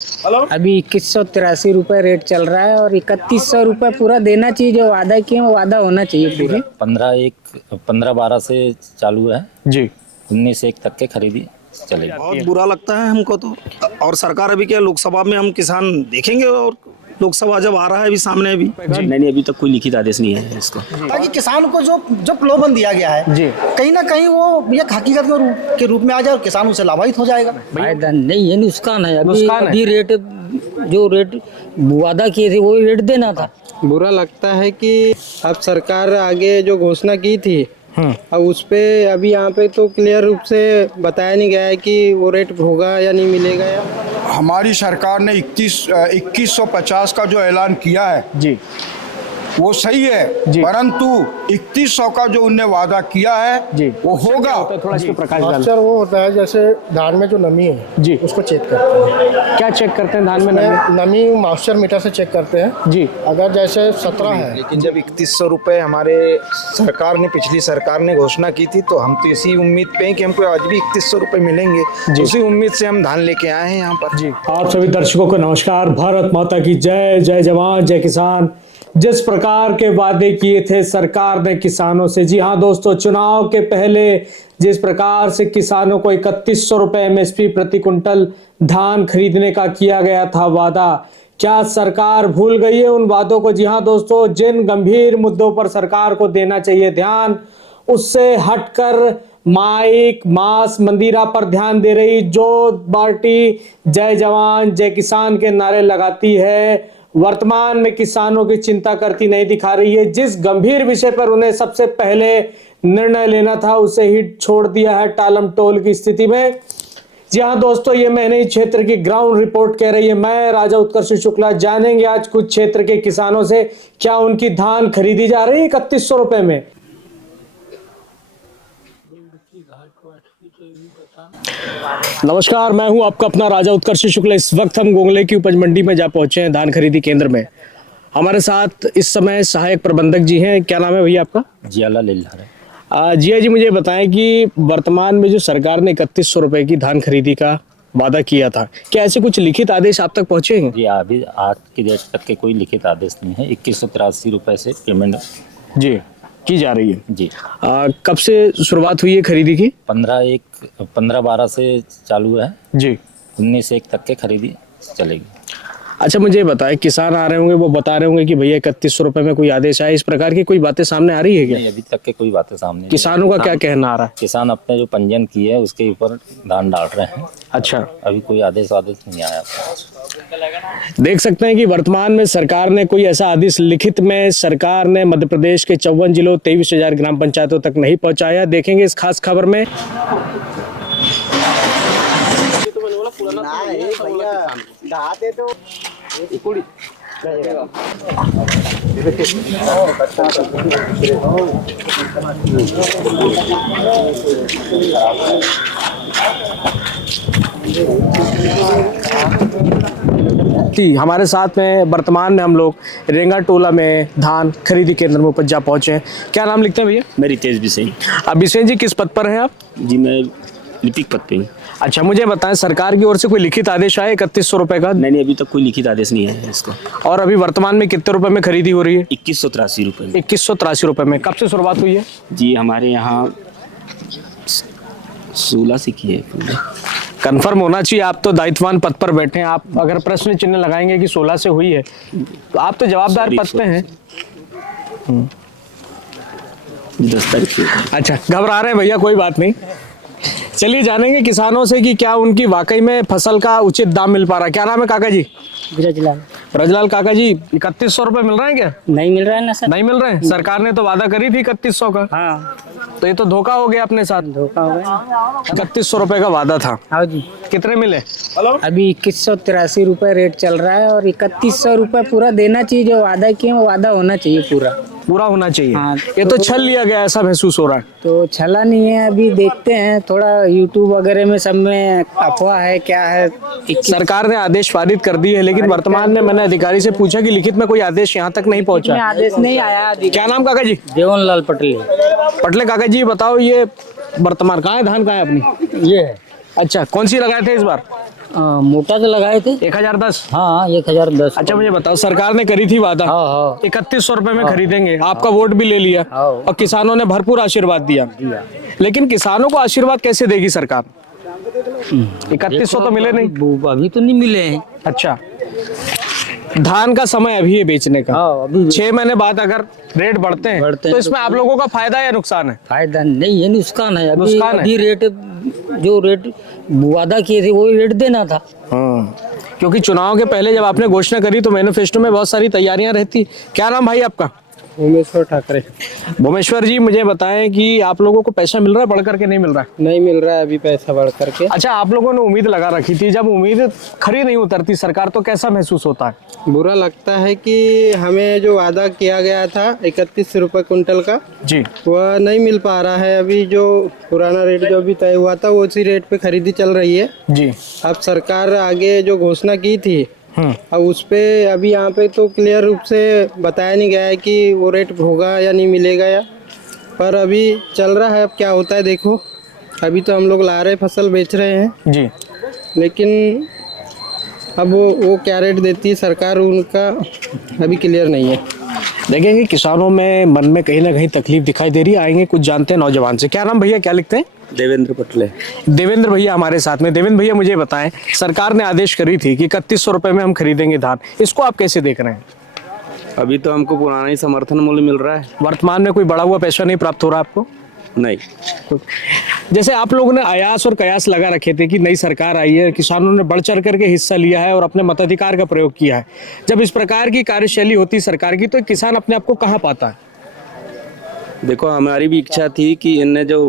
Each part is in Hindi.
अभी 2183 रुपये रेट चल रहा है और 3100 रुपये पूरा देना चाहिए। जो वादा किए वो वादा होना चाहिए पूरे। 15-12 से चालू है जी। 19-1 तक के खरीदी चलेगी। बहुत बुरा लगता है हमको तो। और सरकार अभी क्या, लोकसभा में हम किसान देखेंगे और लोकसभा जब आ रहा है अभी सामने अभी नहीं, अभी तक कोई लिखित आदेश नहीं है इसको। ताकि किसान को जो प्रलोभन दिया गया है जी। कहीं ना कहीं वो एक हकीकत के रूप में आ जाए और किसान उसे लाभान्वित हो जाएगा। फायदा नहीं है, नुकसान है। नुकसान है। अभी रेट जो रेट वादा किए थे वही रेट देना था। बुरा लगता है कि अब सरकार आगे जो घोषणा की थी अब उस पे अभी यहाँ पे तो क्लियर रूप से बताया नहीं गया है कि वो रेट होगा या नहीं मिलेगा। या हमारी सरकार ने 2150 का जो ऐलान किया है जी वो सही है, जी। परंतु 3100 का जो उन्हें वादा किया है जी वो होगा। थोड़ा इस पे प्रकाश डाल। मॉइस्चर वो होता है जैसे धान में जो नमी है जी उसको चेक करते हैं। क्या चेक करते हैं धान में नमी मॉइस्चर मीटर से चेक करते हैं जी। अगर जैसे 17 है। लेकिन जब 3100 रुपये हमारे सरकार ने, पिछली सरकार ने घोषणा की थी तो हम तो इसी उम्मीद पे हैं कि हमको आज भी 3100 रुपये मिलेंगे। उसी उम्मीद से हम धान लेके आए हैं यहाँ पर। जी। आप सभी दर्शकों को नमस्कार। भारत माता की जय। जय जवान जय किसान। जिस प्रकार के वादे किए थे सरकार ने किसानों से, जी हाँ दोस्तों, चुनाव के पहले जिस प्रकार से किसानों को 3100 रुपये एमएसपी प्रति कुंटल धान खरीदने का किया गया था वादा, क्या सरकार भूल गई है उन वादों को? जी हाँ दोस्तों, जिन गंभीर मुद्दों पर सरकार को देना चाहिए ध्यान, उससे हटकर माइक मास मंदिरा पर ध्यान दे रही जो पार्टी जय जवान जय किसान के नारे लगाती है, वर्तमान में किसानों की चिंता करती नहीं दिखा रही है। जिस गंभीर विषय पर उन्हें सबसे पहले निर्णय लेना था उसे ही छोड़ दिया है टालम टोल की स्थिति में। जी हाँ दोस्तों, ये मैंने क्षेत्र की ग्राउंड रिपोर्ट कह रही है। मैं राजा उत्कर्ष शुक्ला। जानेंगे आज कुछ क्षेत्र के किसानों से क्या उनकी धान खरीदी जा रही है 3100 रुपए में। नमस्कार, मैं हूं आपका अपना राजा उत्कर्ष शुक्ला। इस वक्त हम गोंगले की उपज मंडी में जा पहुंचे हैं, धान खरीदी केंद्र में। हमारे साथ इस समय सहायक प्रबंधक जी हैं। क्या नाम है भैया आपका? जियाला लिल्ला। जिया जी, मुझे बताएं कि वर्तमान में जो सरकार ने 3100 रुपए की धान खरीदी का वादा किया था, क्या ऐसे कुछ लिखित आदेश आप तक पहुंचे हैं? जी अभी आज की डेट तक के कोई लिखित आदेश नहीं है। 2183 रुपये से पेमेंट जी की जा रही है। जी। कब से शुरुआत हुई है खरीदी की? 15-12 से चालू है जी। 19-1 तक के खरीदी चलेगी। अच्छा, मुझे बताएं, किसान आ रहे होंगे, वो बता रहे होंगे कि भैया 3100 रुपए में कोई आदेश आया, इस प्रकार की कोई बातें सामने आ रही है क्या? नहीं, अभी तक के कोई बातें सामने नहीं। किसानों का क्या कहना आ रहा है? किसान अपने जो पंजीयन किए है उसके ऊपर धान डाल रहे हैं। अच्छा, अभी कोई आदेश नहीं आया। देख सकते हैं कि वर्तमान में सरकार ने कोई ऐसा आदेश लिखित में सरकार ने मध्य प्रदेश के 54 जिलों 23,000 ग्राम पंचायतों तक नहीं पहुंचाया। देखेंगे इस खास खबर में। हमारे साथ में वर्तमान में हम लोग रेंगा टोला में धान खरीदी केंद्र में उपज जा पहुंचे हैं। क्या नाम लिखते हैं भैया? मैं रितेश बिसेन। अब बिसेन जी, किस पद पर हैं आप? जी मैं लिपिक पद पे हूँ। अच्छा, मुझे बताएं, सरकार की ओर से कोई लिखित आदेश आया 3100 रुपए का? नहीं, अभी तक कोई लिखित आदेश नहीं है इसको। और अभी वर्तमान में कितने रुपए में खरीदी हो रही है? 2183 रुपये में। 2183 रुपए में। कब से शुरुआत हुई है? जी हमारे यहाँ 16 से की है। कंफर्म होना चाहिए, आप तो दायित्ववान पद पर बैठे हैं। आप अगर प्रश्न चिन्ह लगाएंगे कि 16 से हुई है तो आप तो जवाबदार पद पे हैं। 10 तारीख से। अच्छा, घबरा रहे हैं भैया, कोई बात नहीं। चलिए जानेंगे किसानों से कि क्या उनकी वाकई में फसल का उचित दाम मिल पा रहा है। क्या नाम है काका जी? ब्रजलाल। ब्रजलाल काका जी, 3100 रुपए मिल रहे हैं क्या? नहीं मिल रहा है ना सर। नहीं मिल रहे हैं? सरकार ने तो वादा करी थी 3100 का। हाँ, तो ये तो धोखा हो गया अपने साथ। धोखा हो गया। 3100 रुपए का वादा था। हाँ जी। कितने मिले? अभी 2183 रुपये रेट चल रहा है और 3100 रुपये पूरा देना चाहिए। जो वादा किए वो वादा होना चाहिए, पूरा होना चाहिए। हाँ, ये तो छल लिया गया ऐसा महसूस हो रहा है। तो छला नहीं है। अभी देखते हैं, थोड़ा यूट्यूब वगैरह में सब में अफवाह है क्या है। सरकार ने आदेश पारित कर दी है, लेकिन वर्तमान में मैंने अधिकारी से पूछा कि लिखित में कोई आदेश यहाँ तक नहीं पहुँचा। आदेश नहीं आया। क्या नाम काका जी? देवनलाल पटेल। पटले काका जी, बताओ ये वर्तमान कहाँ है, धान कहाँ है अपनी? ये है। अच्छा, कौन सी लगाए थे इस बार? मोटा तो लगाए थे 1010। हाँ 1010। अच्छा मुझे बताओ, सरकार ने करी थी वादा हाँ हाँ 3100 रुपए में खरीदेंगे, आपका वोट भी ले लिया हाँ। और किसानों ने भरपूर आशीर्वाद दिया, लेकिन किसानों को आशीर्वाद कैसे देगी सरकार? 3100 तो मिले नहीं। अभी तो नहीं मिले हैं। अच्छा, धान का समय अभी है बेचने का। हाँ अभी 6 महीने बाद अगर रेट बढ़ते हैं बढ़ते हैं तो इसमें आप लोगों का फायदा या नुकसान है? फायदा नहीं है, नुकसान है। अभी नुकसान है। अभी रेट जो रेट वादा किए थे वही रेट देना था। क्योंकि चुनाव के पहले जब आपने घोषणा करी तो मैनिफेस्टो में बहुत सारी तैयारियां रहती। क्या नाम भाई आपका? उमेश्वर ठाकरे। भुवनेश्वर जी, मुझे बताएं कि आप लोगों को पैसा मिल रहा है बढ़ करके नहीं मिल रहा है? नहीं मिल रहा है अभी पैसा बढ़ करके। अच्छा, आप लोगों ने उम्मीद लगा रखी थी, जब उम्मीद खरी नहीं उतरती सरकार तो कैसा महसूस होता है? बुरा लगता है कि हमें जो वादा किया गया था 31 रुपए कुंटल का, जी, वह नहीं मिल पा रहा है। अभी जो पुराना रेट जो भी तय हुआ था वो उसी रेट पे खरीदी चल रही है। जी। अब सरकार आगे जो घोषणा की थी अब उस पे अभी यहाँ पे तो क्लियर रूप से बताया नहीं गया है कि वो रेट होगा या नहीं मिलेगा या, पर अभी चल रहा है। अब क्या होता है देखो, अभी तो हम लोग ला रहे फसल बेच रहे हैं जी, लेकिन अब वो क्या रेट देती है सरकार उनका अभी क्लियर नहीं है। देखेंगे किसानों में मन में कहीं ना कहीं तकलीफ दिखाई दे रही है। आएंगे कुछ जानते हैं नौजवान से। क्या नाम भैया, क्या लिखते हैं? देवेंद्र पटले। देवेंद्र भैया हमारे साथ में। देवेंद्र भैया मुझे बताएं, सरकार ने आदेश करी थी कि 3100 रुपए में हम खरीदेंगे धान, इसको आप कैसे देख रहे हैं? अभी तो हमको पुराना ही समर्थन मूल्य मिल रहा है। वर्तमान में कोई बढ़ा हुआ पैसा नहीं प्राप्त हो रहा आपको? नहीं। जैसे आप लोगों ने आयास और कयास लगा रखे थे कि नई सरकार आई है, किसानों ने बढ़ चढ़ करके हिस्सा लिया है और अपने मताधिकार का प्रयोग किया है, जब इस प्रकार की कार्यशैली होती सरकार की तो किसान अपने आप को कहाँ पाता है? देखो, हमारी भी इच्छा थी कि इनने जो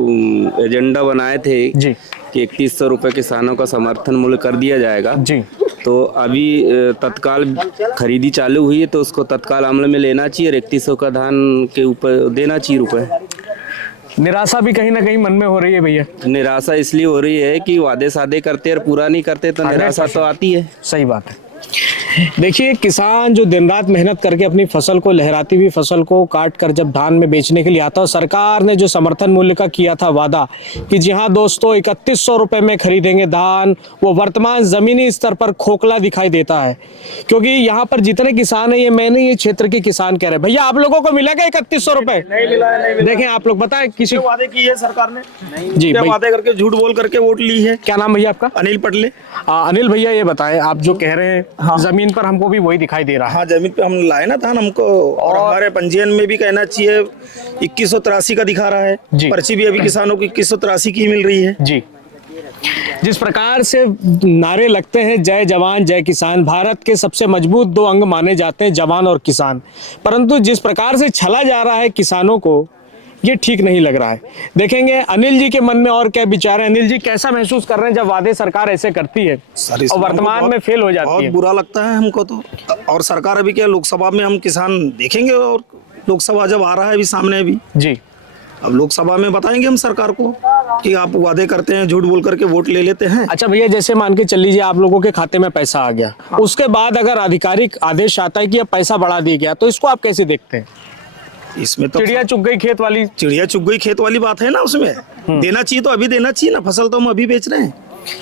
एजेंडा बनाए थे जी कि 3100 रुपए किसानों का समर्थन मूल्य कर दिया जाएगा, जी, तो अभी तत्काल खरीदी चालू हुई है तो उसको तत्काल अमल में लेना चाहिए और 3100 का धान के ऊपर देना चाहिए रुपए। निराशा भी कहीं ना कहीं मन में हो रही है भैया। निराशा इसलिए हो रही है कि वादे सादे करते और पूरा नहीं करते तो निराशा तो आती है। सही बात है। देखिए, किसान जो दिन रात मेहनत करके अपनी फसल को, लहराती हुई फसल को काट कर जब धान में बेचने के लिए आता है, सरकार ने जो समर्थन मूल्य का किया था वादा कि जी हाँ दोस्तों 3100 रुपए में खरीदेंगे धान, वो वर्तमान जमीनी स्तर पर खोखला दिखाई देता है। क्योंकि यहाँ पर जितने किसान है, ये मैंने ये क्षेत्र के किसान कह रहे हैं, भैया आप लोगों को मिलेगा 3100 रुपए? नहीं मिला है। देखें आप लोग बताएं, किसी वादे की है सरकार ने जी क्या भाई, वादे करके झूठ बोल करके वोट ली है। क्या नाम भैया आपका? अनिल पटले। अनिल भैया ये बताएं, आप जो कह रहे हैं जमीन पर हमको भी वही दिखाई दे रहा है। हाँ, जमीन पे हम लाए ना धान हमको, और हमारे पंजीयन में भी कहना चाहिए 2183 का दिखा रहा है। जी। पर्ची भी अभी किसानों को 2183 की मिल रही है। जी, जिस प्रकार से नारे लगते हैं जय जवान जय किसान, भारत के सबसे मजबूत 2 अंग माने जाते हैं जवान और किसान, परंतु जिस प्रकार से छला जा रहा है किसानों को, ये ठीक नहीं लग रहा है। देखेंगे अनिल जी के मन में और क्या विचार है। अनिल जी, कैसा महसूस कर रहे हैं जब वादे सरकार ऐसे करती है और वर्तमान में फेल हो जाती है? बहुत बुरा लगता है हमको तो। और सरकार अभी क्या, लोकसभा में हम किसान देखेंगे, और लोकसभा जब आ रहा है अभी सामने अभी जी, अब लोकसभा में बताएंगे हम सरकार को कि आप वादे करते हैं, झूठ बोल करके वोट ले लेते हैं। अच्छा भैया, जैसे मान के चल लीजिए आप लोगों के खाते में पैसा आ गया, उसके बाद अगर आधिकारिक आदेश आता है कि अब पैसा बढ़ा दिया गया, तो इसको आप कैसे देखते हैं? इसमें तो चिड़िया चुग गई खेत वाली। चिड़िया चुग गई खेत वाली बात है ना। उसमें देना चाहिए तो अभी देना चाहिए ना, फसल तो हम अभी बेच रहे हैं।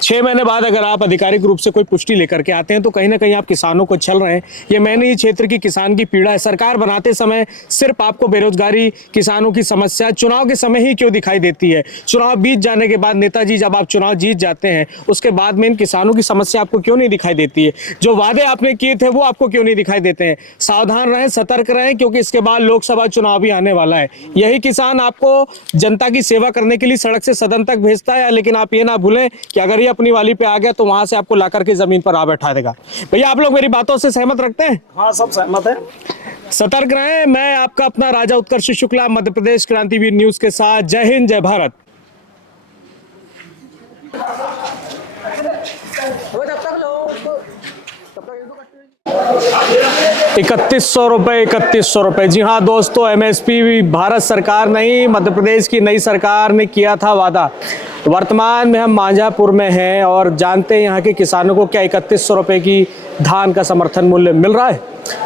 6 महीने बाद अगर आप आधिकारिक रूप से कोई पुष्टि लेकर के आते हैं तो कहीं ना कहीं आप किसानों को छल रहे हैं। ये मैंने ही क्षेत्र की किसान की पीड़ा है। सरकार बनाते समय सिर्फ आपको बेरोजगारी, किसानों की समस्या चुनाव के समय ही क्यों दिखाई देती है? चुनाव बीत जाने के बाद, नेताजी जब आप चुनाव जीत जाते हैं उसके बाद में इन किसानों की समस्या आपको क्यों नहीं दिखाई देती है? जो वादे आपने किए थे वो आपको क्यों नहीं दिखाई देते हैं? सावधान रहें, सतर्क रहें, क्योंकि इसके बाद लोकसभा चुनाव भी आने वाला है। यही किसान आपको जनता की सेवा करने के लिए सड़क से सदन तक भेजता है, लेकिन आप ये ना भूलें कि अगर ये अपनी वाली पे आ गया तो वहां से आपको ला करके जमीन पर आ बैठा देगा। भैया आप लोग मेरी बातों से सहमत रखते हैं? हाँ, सब सहमत है। सतर्क रहें। मैं आपका अपना राजा उत्कर्ष शुक्ला, मध्य प्रदेश क्रांतिवीर न्यूज के साथ। जय हिंद, जय भारत। 3100 रुपए, 3100 रुपए। जी हाँ दोस्तों, एमएसपी भारत सरकार नहीं, मध्य प्रदेश की नई सरकार ने किया था वादा। वर्तमान में हम मांझापुर में हैं और जानते हैं यहाँ के किसानों को क्या 3100 रुपए की धान का समर्थन मूल्य मिल रहा है।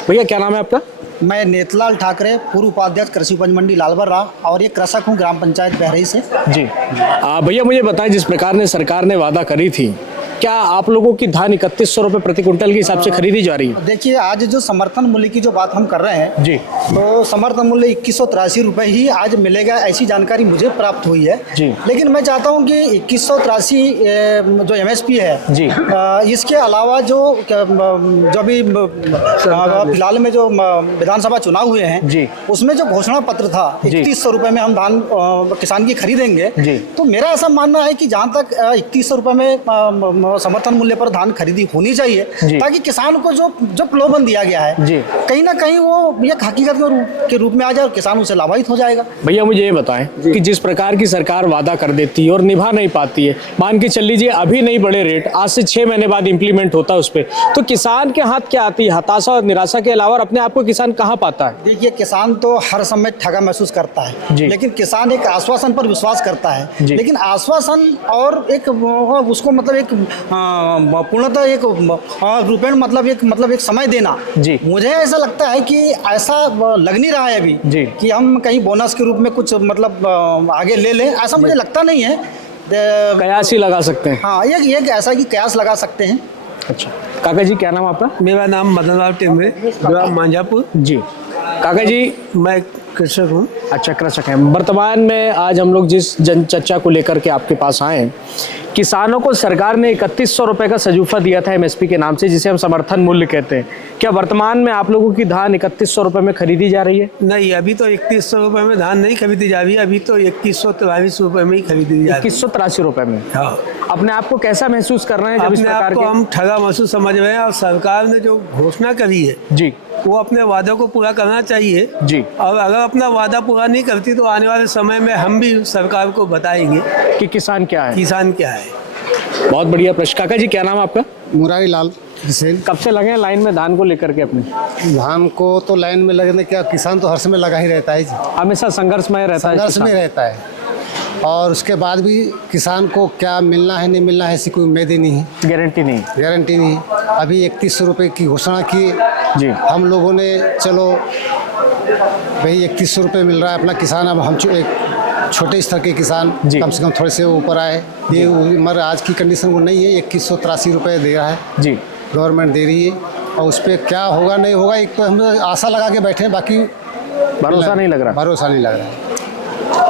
भैया क्या नाम है आपका? मैं नेतलाल ठाकरे, पूर्व उपाध्यक्ष कृषि उपज मंडी लालबर्रा, और ये कृषक हूँ ग्राम पंचायत बहरई से। जी भैया मुझे बताएं, जिस प्रकार ने सरकार ने वादा करी थी क्या आप लोगों की धान 3100 रुपए प्रति क्विंटल के हिसाब से खरीदी जा रही है? देखिए, आज जो समर्थन मूल्य की जो बात हम कर रहे हैं जी, तो समर्थन मूल्य 2183 रुपये ही आज मिलेगा, ऐसी जानकारी मुझे प्राप्त हुई है जी। लेकिन मैं चाहता हूं कि 2183 जो MSP है जी, इसके अलावा जो अभी फिलहाल में जो विधानसभा चुनाव हुए हैं जी, उसमें जो घोषणा पत्र था 3100 रुपये में हम धान किसान की खरीदेंगे जी। तो मेरा ऐसा मानना है कि जहाँ तक 3100 रुपये में समर्थन मूल्य पर धान खरीदी होनी चाहिए ताकि किसान को जो प्रलोभन दिया गया है जी, कहीं ना कहीं वो एक हकीकत के रूप में आ जाए और किसान उसे लाभान्वित हो जाएगा। भैया मुझे ये बताएं कि जिस प्रकार की सरकार वादा कर देती है और निभा नहीं पाती है, मान के चल लीजिए अभी नहीं बढ़े रेट, आज से 6 महीने बाद इंप्लीमेंट होता है उस पर, तो किसान के हाथ क्या आती है? हताशा और निराशा के अलावा अपने आप को किसान कहाँ पाता है? देखिए, किसान तो हर समय ठगा महसूस करता है लेकिन किसान एक आश्वासन पर विश्वास करता है लेकिन आश्वासन और एक उसको मतलब एक पूर्णतः एक रूपेण मतलब एक समय देना, मुझे ऐसा लगता है कि ऐसा लग नहीं रहा है अभी कि हम कहीं बोनस के रूप में कुछ मतलब आगे ले लें, ऐसा मुझे लगता नहीं है। कयास ही लगा सकते हैं। हाँ, ये ऐसा कि कयास लगा सकते हैं। अच्छा काका जी, क्या नाम आपका? मेरा नाम मदनलाल टेमरे, ग्राम मांझापुर। जी काका जी, मैं कृषक हूँ। अच्छा, कृषक हैं। वर्तमान में आज हम लोग जिस जन चर्चा को लेकर के आपके पास आए, किसानों को सरकार ने 3100 रुपए का सजूफा दिया था MSP के नाम से, जिसे हम समर्थन मूल्य कहते हैं। क्या वर्तमान में आप लोगों की धान 3100 रुपए में खरीदी जा रही है? नहीं, अभी तो 3100 रुपये में धान नहीं खरीदी जा रही है, अभी तो 2143 रुपये में ही खरीदी जा रही है। 2183 रुपए में? हाँ। अपने आप को कैसा महसूस कर रहे हैं जब इस प्रकार के? हम ठगा महसूस समझ रहे हैं और सरकार ने जो घोषणा करी है जी, वो अपने वादों को पूरा करना चाहिए जी, और अगर अपना वादा पूरा नहीं करती तो आने वाले समय में हम भी सरकार को बताएंगे कि किसान क्या है। किसान क्या है। बहुत बढ़िया प्रश्न। काका जी, क्या नाम है आपका? मुरारी लाल। कब से लगे हैं लाइन में धान को लेकर के? अपने धान को तो लाइन में लगने क्या, किसान तो हर समय लगा ही रहता है जी, हमेशा संघर्षमय रहता है, संघर्ष में रहता है और उसके बाद भी किसान को क्या मिलना है नहीं मिलना है ऐसी कोई उम्मीद ही नहीं है, गारंटी नहीं। अभी 3100 रुपये की घोषणा की जी, हम लोगों ने, चलो भाई 3100 रुपये मिल रहा है अपना किसान, अब हम एक छोटे स्तर के किसान कम से कम थोड़े से ऊपर आए, ये उम्र आज की कंडीशन को नहीं है। 2183 रुपये दे रहा है जी, गवर्नमेंट दे रही है और उस पर क्या होगा नहीं होगा, एक तो हम आशा लगा के बैठे हैं, बाकी भरोसा नहीं लग रहा है।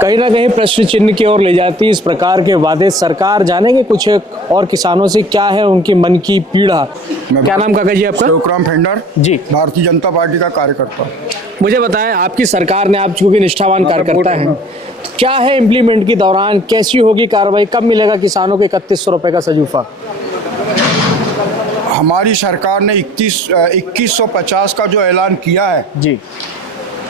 कहीं ना कहीं प्रश्न चिन्ह की ओर ले जाती है इस प्रकार के वादे सरकार। जानेंगे कुछ और किसानों से क्या है उनकी मन की पीड़ा। क्या नाम काका जी आपका? शिवराम फेंडर जी, भारतीय जनता पार्टी का कार्यकर्ता। मुझे बताएं, आपकी सरकार ने, आप चूंकि निष्ठावान कार्यकर्ता हैं, तो क्या है इम्प्लीमेंट के दौरान कैसी होगी कार्रवाई, कब मिलेगा किसानों को 3100 रुपए का सजूफा? हमारी सरकार ने 2150 का जो ऐलान किया है जी,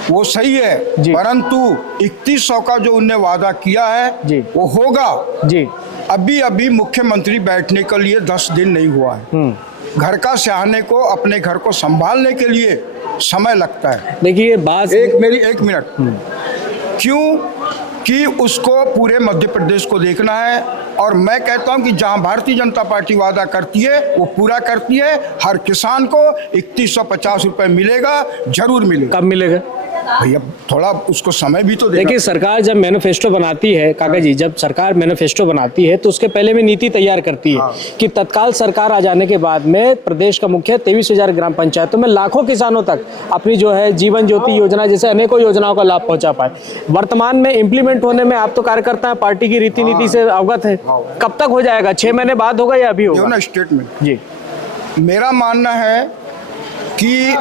वो सही है, परंतु 3100 का जो उन्हें वादा किया है जी, वो होगा जी। अभी मुख्यमंत्री बैठने के लिए 10 दिन नहीं हुआ है। घर का सहाने को, अपने घर को संभालने के लिए समय लगता है। देखिए बात एक मिनट, क्यों कि उसको पूरे मध्य प्रदेश को देखना है और मैं कहता हूं कि जहां भारतीय जनता पार्टी वादा करती है वो पूरा करती है। हर किसान को 3150 रुपए मिलेगा, जरूर मिलेगा। कब मिलेगा भैया? थोड़ा उसको समय भी तो देखिए, सरकार जब मैनिफेस्टो बनाती है काका जी, जब सरकार मैनिफेस्टो बनाती है तो उसके पहले में नीति तैयार करती है कि तत्काल सरकार आ जाने के बाद में प्रदेश का मुख्य 23,000 ग्राम पंचायतों में लाखों किसानों तक अपनी जो है जीवन ज्योति योजना जैसे अनेकों योजनाओं का लाभ पहुंचा पाए। वर्तमान में इम्प्लीमेंट होने में आप तो कार्यकर्ता पार्टी की रीति नीति से अवगत है, कब तक हो जाएगा? 6 महीने बाद होगा या अभी होगा? स्टेटमेंट जी, मेरा मानना है कि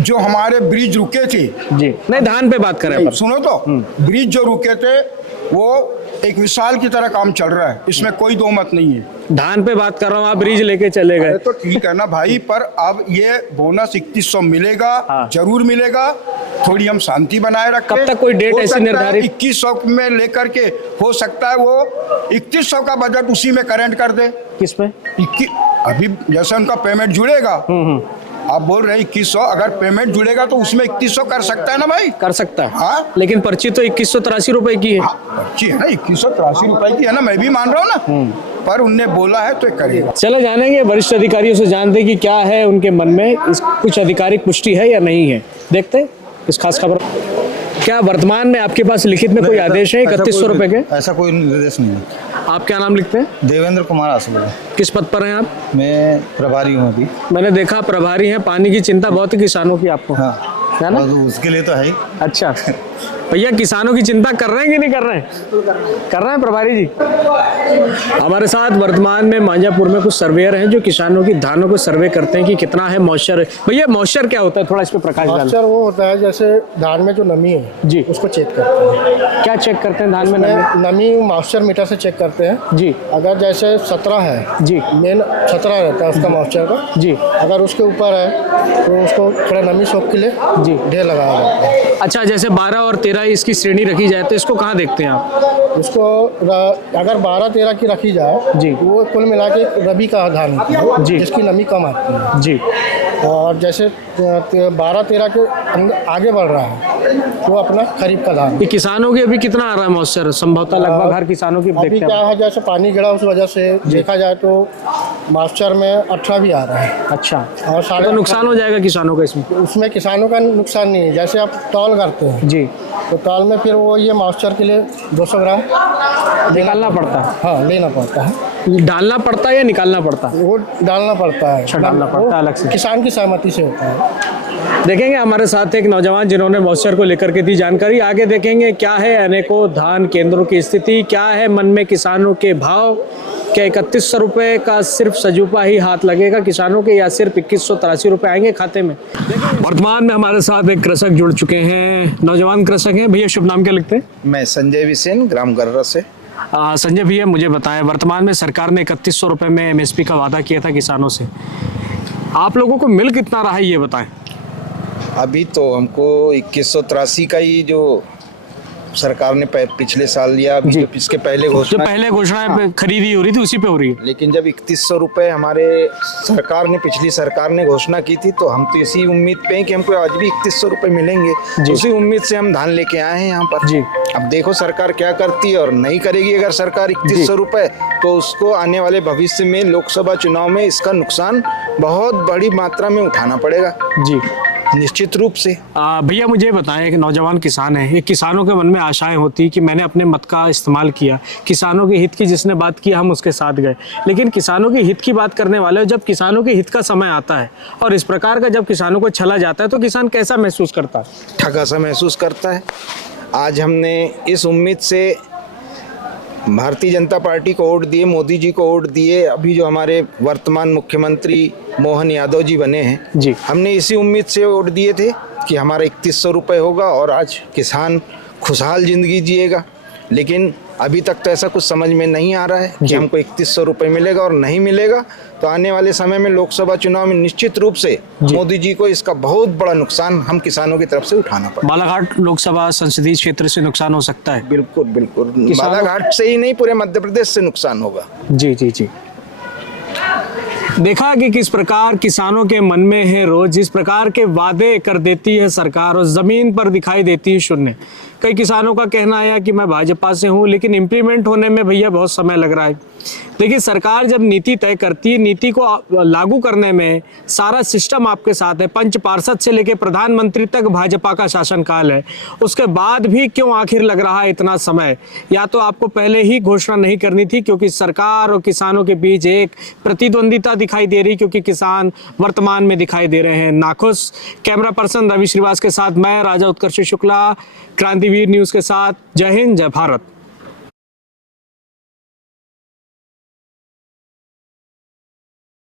जो हमारे ब्रिज रुके थे, जी नहीं, धान पे बात करें, सुनो तो, ब्रिज जो रुके थे वो एक विशाल की तरह काम चल रहा है, इसमें कोई दो मत नहीं है। धान पे बात कर रहा हूँ, आप ब्रिज लेके चले गए तो ठीक है ना भाई, पर अब ये बोनस 3100 मिलेगा, जरूर मिलेगा। थोड़ी हम शांति बनाए रखें। कब तक कोई डेट ऐसी निर्धारित? 2100 में लेकर के हो सकता है वो 3100 का बजट उसी में करेंट कर दे। किसमें? अभी जैसे उनका पेमेंट जुड़ेगा, आप बोल रहे हैं 2100, अगर पेमेंट जुड़ेगा तो उसमें 3100 कर सकता है ना भाई? कर सकता है। हाँ, लेकिन पर्ची तो 2183 रुपए की है। पर्ची है ना 2183 रुपए की है ना, मैं भी मान रहा हूँ ना, पर उनने बोला है तो करेगा। चलो जानेंगे वरिष्ठ अधिकारियों से, जानते कि क्या है उनके मन में, कुछ आधिकारिक पुष्टि है या नहीं है। देखते हैं इस खास खबर। क्या वर्तमान में आपके पास लिखित में कोई आदेश है 3100 रुपए के? ऐसा कोई निर्देश नहीं है। आप क्या नाम लिखते हैं? देवेंद्र कुमार आसुवाल। किस पद पर हैं आप? मैं प्रभारी हूँ अभी। मैंने देखा प्रभारी हैं, पानी की चिंता बहुत है किसानों की आपको, हाँ, है ना? उसके लिए तो है ही। अच्छा भैया, किसानों की चिंता कर रहे हैं कि नहीं कर रहे हैं? कर रहे हैं प्रभारी जी। हमारे साथ वर्तमान में मांझापुर में कुछ सर्वेयर हैं जो किसानों की धानों को सर्वे करते हैं कि कितना है मॉइस्चर। भैया मॉइस्चर क्या होता है, थोड़ा इस पे प्रकाश डालें। मॉइस्चर वो होता है जैसे धान में जो नमी है जी, उसको चेक करते हैं। क्या चेक करते हैं धान में नमी मॉइस्चर मीटर से चेक करते हैं जी। अगर जैसे 17 है जी, मेन 17 रहता है उसका मॉइस्चर का जी। अगर उसके ऊपर है तो उसको थोड़ा नमी सोख के लिए जी ढेर लगाया जाता है। अच्छा, जैसे 12 और 13 इसकी श्रेणी रखी जाए तो इसको कहाँ देखते हैं आप? उसको अगर 12-13 की रखी जाए जी, वो कुल मिला के रबी का धान होती है जी, जिसकी नमी कम आती है जी। और जैसे 12-13 के आगे बढ़ रहा है तो अपना खरीफ का धान। ये किसानों की अभी कितना आ रहा है मॉइस्चर? संभवतः लगभग हर किसानों की अभी क्या है, जैसे पानी गिरा उस वजह से देखा जाए तो मॉइस्चर में 18 भी आ रहा है। अच्छा, और तो नुकसान हो जाएगा किसानों का इसमें? उसमें किसानों का नुकसान नहीं है। जैसे आप तौल करते हैं जी, तो तौल में फिर वो ये मॉइस्चर के लिए 200 ग्राम निकालना पड़ता है। हाँ, लेना पड़ता है। डालना पड़ता है या निकालना पड़ता है? वो डालना पड़ता है। अच्छा, डालना पड़ता है अलग से, किसान की सहमति से होता है। देखेंगे हमारे साथ एक नौजवान जिन्होंने मॉइस्चर को लेकर के दी जानकारी। आगे देखेंगे क्या है अनेकों धान केंद्रों की स्थिति, क्या है मन में किसानों के भाव, क्या 3100 रुपए का सिर्फ सजूपा ही हाथ लगेगा किसानों के या सिर्फ 2183 रुपए आएंगे खाते में? वर्तमान में हमारे साथ एक कृषक जुड़ चुके हैं, नौजवान कृषक हैं। भैया शुभ नाम क्या लिखते हैं? मैं संजय बिसेन, ग्राम गर्रा से। संजय भैया मुझे बताएं, वर्तमान में सरकार ने 3100 रुपए में MSP का वादा किया था किसानों से, आप लोगों को मिल कितना रहा है ये बताएं? अभी तो हमको 2183 का ही जो सरकार ने पिछले साल लिया, अभी जो इसके पहले घोषणा खरीदी हो रही थी उसी पे हो रही है। लेकिन जब 3100 रुपए हमारे पिछली सरकार ने घोषणा की थी तो हम तो इसी उम्मीद पे हैं कि हमको आज भी 3100 रुपए मिलेंगे। उसी उम्मीद से हम धान लेके आए हैं यहाँ पर जी। अब देखो सरकार क्या करती है और नहीं करेगी। अगर सरकार 3100 रुपए, तो उसको आने वाले भविष्य में लोकसभा चुनाव में इसका नुकसान बहुत बड़ी मात्रा में उठाना पड़ेगा जी, निश्चित रूप से। भैया मुझे बताएं, एक नौजवान किसान है, एक किसानों के मन में आशाएं होती कि मैंने अपने मत का इस्तेमाल किया, किसानों के हित की जिसने बात की हम उसके साथ गए, लेकिन किसानों के हित की बात करने वाले जब किसानों के हित का समय आता है और इस प्रकार का जब किसानों को छला जाता है तो किसान कैसा महसूस करता है? ठगा सा महसूस करता है। आज हमने इस उम्मीद से भारतीय जनता पार्टी को वोट दिए, मोदी जी को वोट दिए, अभी जो हमारे वर्तमान मुख्यमंत्री मोहन यादव जी बने हैं जी, हमने इसी उम्मीद से वोट दिए थे कि हमारा 3100 रुपये होगा और आज किसान खुशहाल जिंदगी जिएगा। लेकिन अभी तक तो ऐसा कुछ समझ में नहीं आ रहा है कि हमको 3100 रुपये मिलेगा, और नहीं मिलेगा तो आने वाले समय में लोकसभा चुनाव में निश्चित रूप से मोदी जी को इसका बहुत बड़ा नुकसान हम किसानों की तरफ से उठाना पड़ेगा। बालाघाट लोकसभा संसदीय क्षेत्र से नुकसान हो सकता है? बिल्कुल बिल्कुल, बालाघाट से ही नहीं पूरे मध्य प्रदेश से नुकसान होगा। जी जी जी। देखा कि किस प्रकार किसानों के मन में है रोज, जिस प्रकार के वादे कर देती है सरकार और जमीन पर दिखाई देती है शून्य। कई किसानों का कहना है कि मैं भाजपा से हूं, लेकिन इम्प्लीमेंट होने में भैया बहुत समय लग रहा है। देखिए सरकार जब नीति तय करती है, नीति को लागू करने में सारा सिस्टम आपके साथ है, पंच पार्षद से लेकर प्रधानमंत्री तक भाजपा का शासनकाल है, उसके बाद भी क्यों आखिर लग रहा है इतना समय? या तो आपको पहले ही घोषणा नहीं करनी थी, क्योंकि सरकार और किसानों के बीच एक प्रतिद्वंदिता दिखाई दे रही, क्योंकि किसान वर्तमान में दिखाई दे रहे हैं नाखुश। कैमरा पर्सन रवि श्रीवास के साथ मैं राजा उत्कर्ष शुक्ला, क्रांतिवीर न्यूज़ के साथ। जय हिंद, जय भारत।